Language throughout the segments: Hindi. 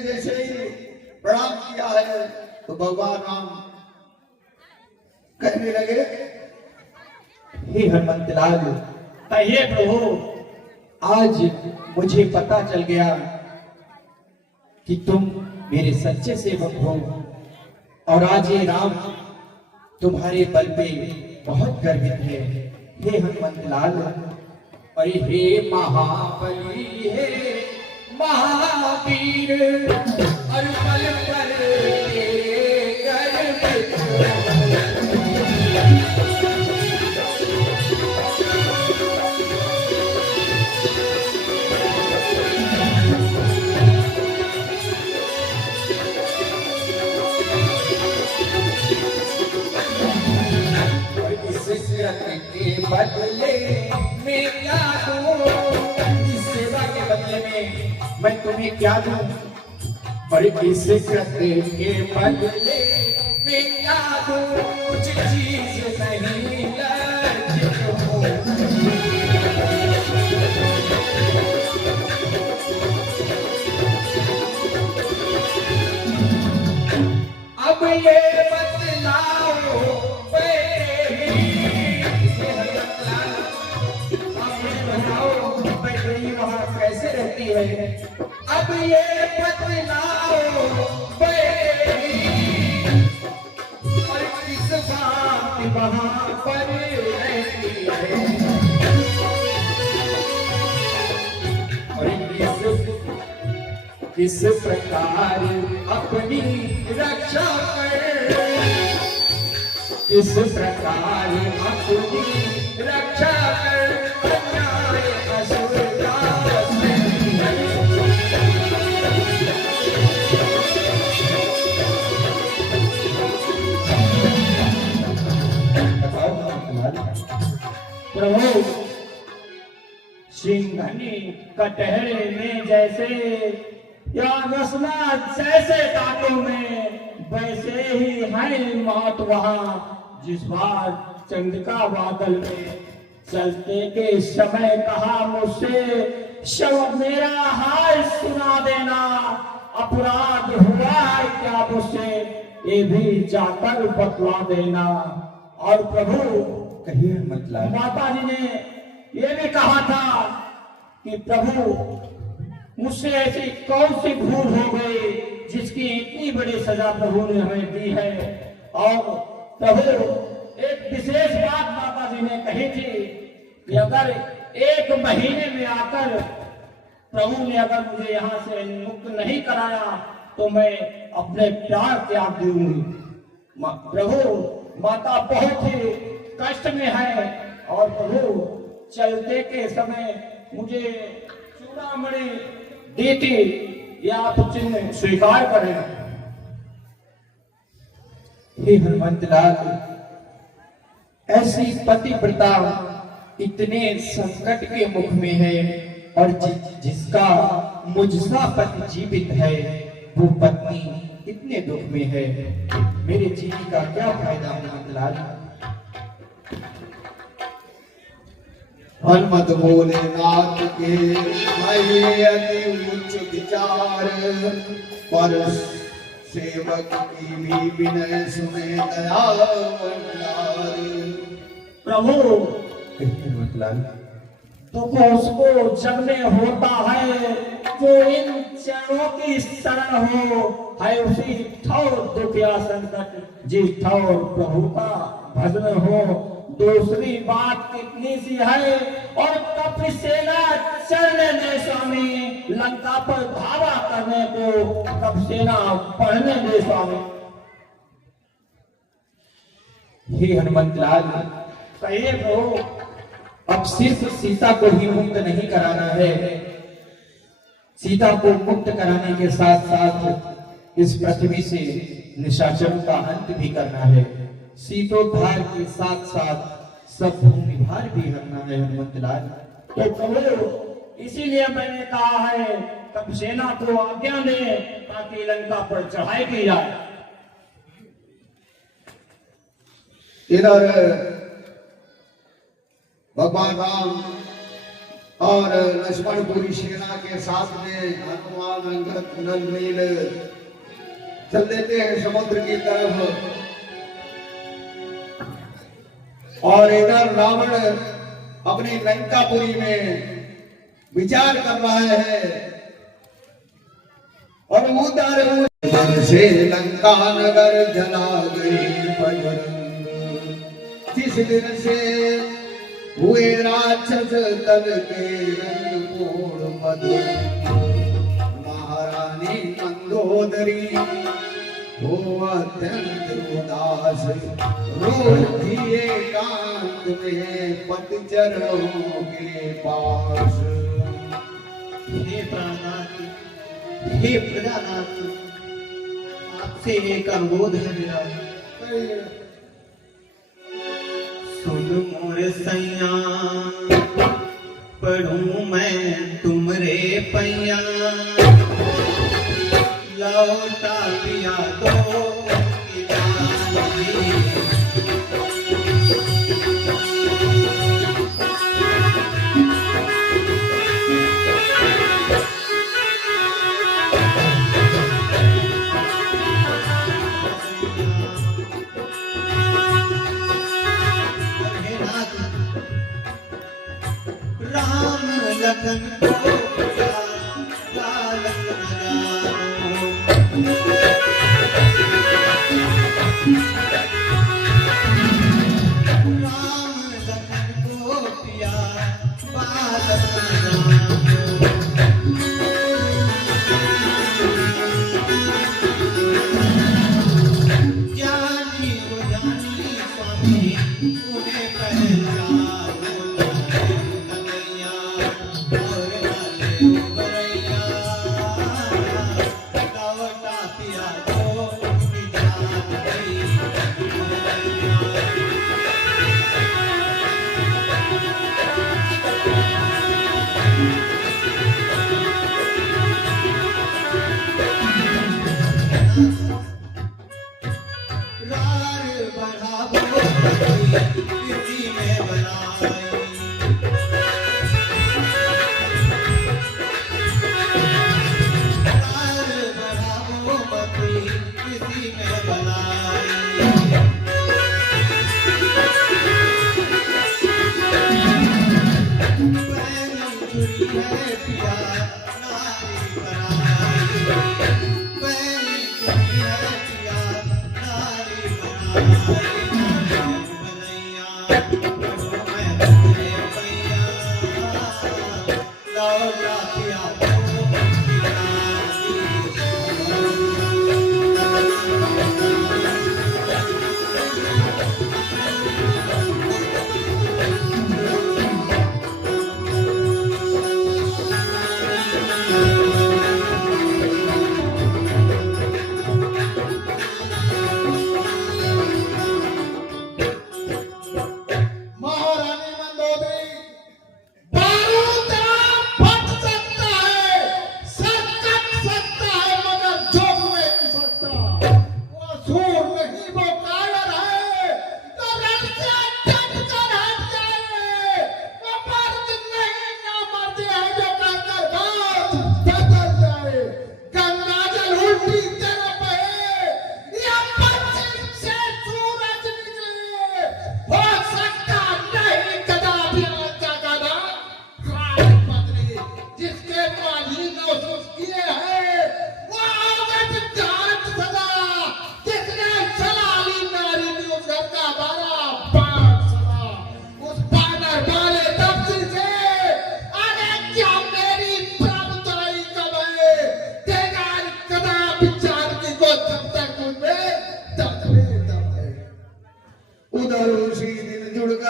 जैसे ही प्रणाम किया है तो भगवान राम कहने लगे, हे हनुमंतलाल, कहिए प्रभु। आज मुझे पता चल गया कि तुम मेरे सच्चे सेवक हो और आज ये राम तुम्हारे बल पे बहुत गर्वित है। हे हनुमंतलाल, अरे हे महाबली, हे महावीर, और बल पर तेरे गर्वित के बदले में क्या दूं, इस सेवा के बदले में मैं तुम्हें क्या दूं, और इस कृत्य के बदले में क्या दूं, कुछ चीज नहीं लज्जित हूं। अब ये बतलाओ कैसे रहती है, अब ये बतलाओ और किस बात वहां पर रहती है, और किस प्रकार अपनी रक्षा कर, किस प्रकार अपनी रक्षा कर, अन्याय असुर प्रभु। सिंघनी कटहरे में जैसे, या रसना जैसे दांतों में, वैसे ही है मौत वहां जिस बार चंद्रिका बादल में। चलते के समय कहा मुझसे, शव मेरा हाल सुना देना, अपराध हुआ है क्या मुझसे, ये भी जाकर बतला देना। और प्रभु कहिए मतलब माता जी ने ये भी कहा था कि प्रभु मुझसे ऐसी कौन सी भूल हो गई जिसकी इतनी बड़ी सजा प्रभु ने हमें दी है। और प्रभु एक विशेष बात माता जी ने कही थी कि अगर 1 महीने में आकर प्रभु ने अगर मुझे यहाँ से मुक्त नहीं कराया तो मैं अपने प्यार त्याग दूंगी। प्रभु माता बहुत ही कष्ट में है और प्रभु चलते के समय मुझे चूड़ामणि दी थी, या आप चिन्ह स्वीकार करें। हे हनुमंतलाल, ऐसी पतिव्रता इतने संकट के मुख में है और जिसका मुझसा पति जीवित है वो पत्नी इतने दुख में है, मेरे जीने का क्या फायदा हनुमंतलाल। हनुमत बोले नाथ के मैं अति उच्च विचार, पर सेवक की भी विनय सुने दया भंडार। प्रभु हनुमंतलाल, दुख उसको जग में होता है जो इन चरणों की शरण हो, है उसी ठौर दुख या संकट जिस ठौर प्रभु का भजन हो। दूसरी बात कितनी सी है, और कपि सेना चलने दे स्वामी, लंका पर धावा करने को कपि सेना पढ़ने दे स्वामी। हे हनुमंतलाल, कहिए प्रभु। अब सिर्फ सीता को ही मुक्त नहीं कराना है, सीता को मुक्त कराने के साथ साथ इस पृथ्वी से निशाचरों का अंत भी करना है। सीतोद्धार के साथ साथ सब भूमि भार भी हरना है हनुमंतलाल। तो प्रभु इसीलिए मैंने कहा है कपि सेना को आज्ञा दे ताकि लंका पर चढ़ाई की जाए। इधर भगवान राम और लक्ष्मण पूरी सेना के साथ में हनुमान अंगद नल नील चल देते हैं समुद्र की तरफ। और इधर रावण अपनी लंकापुरी में विचार कर रहा है और उधर से लंका नगर जला गई बजरंग। जिस दिन से हुए राक्षस दल के रंग पूर्ण मधुर, महारानी मंदोदरी हो अत्यंत उदास, रोती एकांत में पतझड़ों के पास। हे प्राणनाथ, हे प्रजानाथ, आपसे एक अनुरोध है मेरा। सुन मोर सैया, पढ़ूं मैं तुमरे पैया, लौटा पिया दो की जानी। राम लखन को पिया बालक न जानो। राम लखन को पिया बालक न जानो। ज्ञानी वो जानी स्वामी उन्हें पहचानो।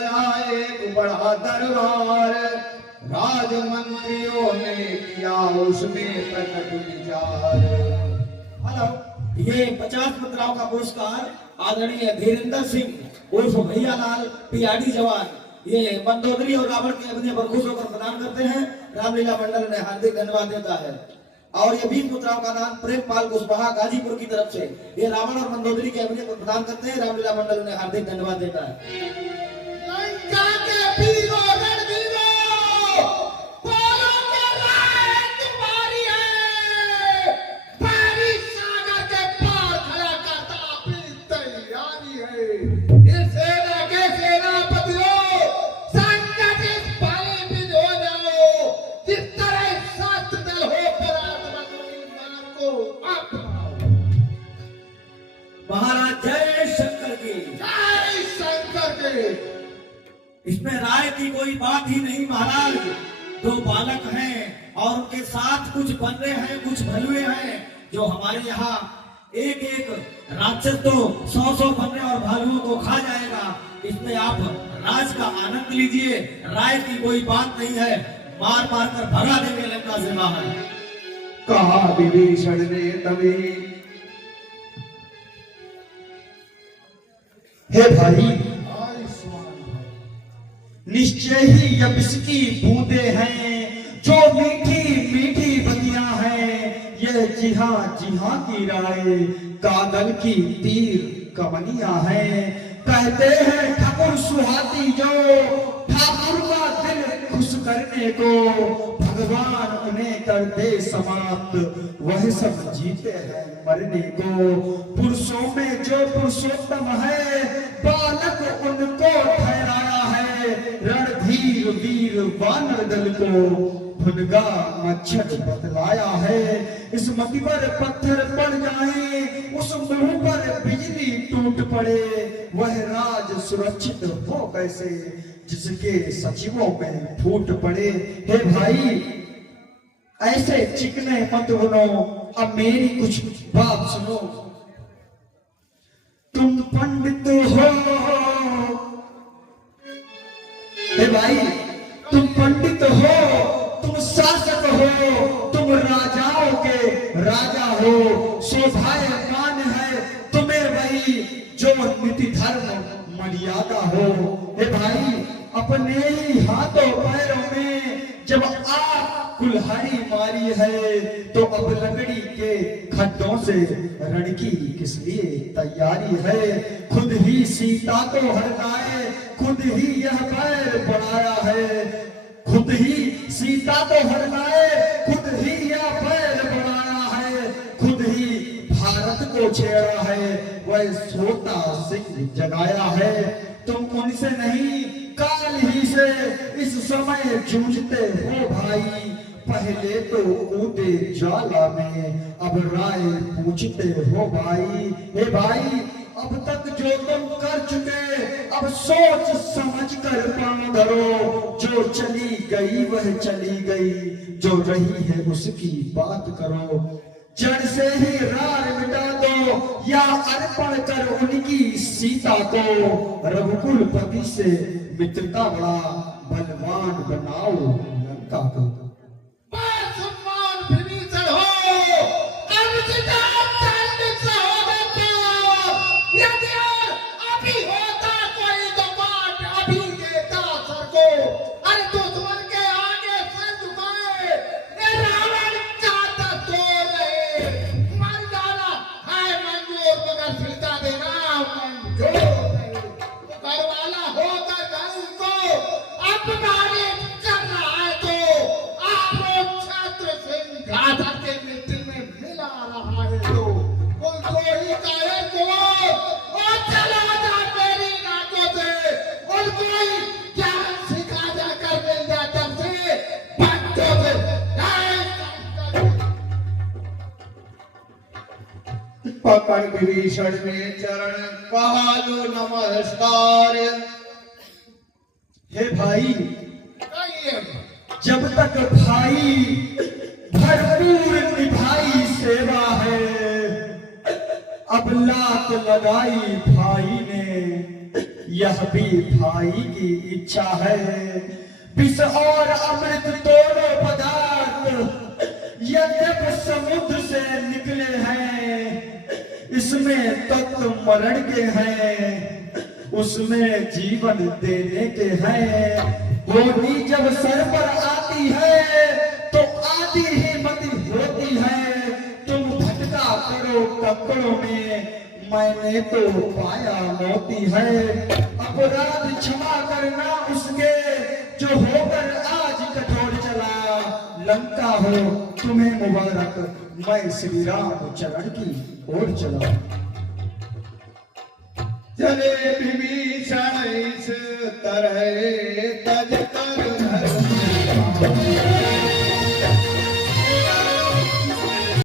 गया एक बड़ा दरबार, राजमंत्रियों ने किया उसमें प्रकट विचार। हेलो, ये 50 मुद्राओं का पुरस्कार आदरणीय धीरेन्द्र सिंह उर्फ भैया लाल पीआरडी जवान, ये मंदोदरी और रावण के अभिनय पर खुश होकर प्रदान करते हैं। रामलीला मंडल ने हार्दिक धन्यवाद देता है। और ये 20 मुद्राओं का दान प्रेम पाल कुशवाहा गाजीपुर की तरफ से ये रावण और मंदोदरी के अभिनय पर प्रदान करते हैं। रामलीला मंडल ने हार्दिक धन्यवाद देता है। लंका के वीरों रणवीरों, बोलो के राय तुम्हारी है। पारी सागर के पार खड़ा करता अपनी तैयारी है। इस सेना के सेनापतियों, संकट इस पाले में हो जाओ। जिस तरह सात दल हो पराक्रमी मान को अपनाओ। महाराज जय शंकर की। जय शंकर के। इसमें राय की कोई बात ही नहीं महाराज। दो बालक हैं और उनके साथ कुछ बन्ने हैं, कुछ भलुए हैं। जो हमारे यहाँ एक एक राक्षस तो 100 बन्ने और भालुओं को खा जाएगा। इसमें आप राज का आनंद लीजिए। राय की कोई बात नहीं है। मार मार कर भगा देंगे लंका से बाहर। कहा विभीषण ने तभी, हे भाई, निश्चय ही यह विस्की बूंदे हैं जो मीठी मीठी बतियां हैं। यह जी हाँ की राय कागल की तीर कमनियां हैं। कहते हैं ठाकुर सुहाती जो ठाकुर का दिल खुश करने को भगवान उन्हें कर दे समाप्त, वह सब जीते हैं मरने को। पुरुषों में जो पुरुषोत्तम है बालक उनको ठहराया है। रणधीर वीर वानर दल को भुनगा मच्छर बतलाया है। इस मति पर पत्थर पड़ जाए, उस मुंह पर बिजली टूट पड़े। वह राज सुरक्षित हो कैसे जिसके सचिवों में फूट पड़े। हे भाई, ऐसे चिकने मत बनो, अब मेरी कुछ बात सुनो। तुम पंडित हो, हे भाई, तुम पंडित हो, तुम शासक हो, तुम राजाओं के राजा हो। शोभायमान है तुम्हें वही जो नीति धर्म मर्यादा हो। हे भाई, अपने ही हाथों पैरों में जब आप कुल्हाड़ी मारी है तो अब लकड़ी के खड्डों से रण की किस लिए तैयारी है। खुद ही सीता को हटाए, खुद ही यह बैर बढ़ाया है। खुद ही सीता को हटाए, खुद ही यह बैर बढ़ाया है। खुद ही भारत को छेड़ा है, वह सोता सिंह जगाया है। तुम उनसे नहीं काल ही से इस समय जूझते हो भाई। पहले तो कूदे जाला में, अब राय पूछते हो भाई। हे भाई, अब तक जो तुम कर चुके, अब सोच समझ कर पाँव धरो। जो चली गई वह चली गई, जो रही है उसकी बात करो। जड़ से ही रार मिटा दो या अर्पण कर उनकी सीता को। रघुकुलपति से मित्रता बड़ा बलवान बनाओ लंका को। पकड़ विभीषण ने चरण कहा लो नमस्कार। हे भाई, जब तक भाई भरपूर निभाई सेवा है, अब लात लगाई भाई ने यह भी भाई की इच्छा है। विष और अमृत दोनों पदार्थ यद्यपि समुद्र से निकले हैं, इसमें तत्व मरण के हैं, उसमें जीवन देने के हैं। होली जब सर पर आती है तो आधी ही मति होती है। तुम भटका करो कपड़ों में, मैंने तो पाया मोती है। अपराध क्षमा करना उसके जो होकर आज कठोर चला। लंका हो तुम्हें मुबारक, मैं श्री राम चरण की ओर चला। चले विभीषण इस तरह तज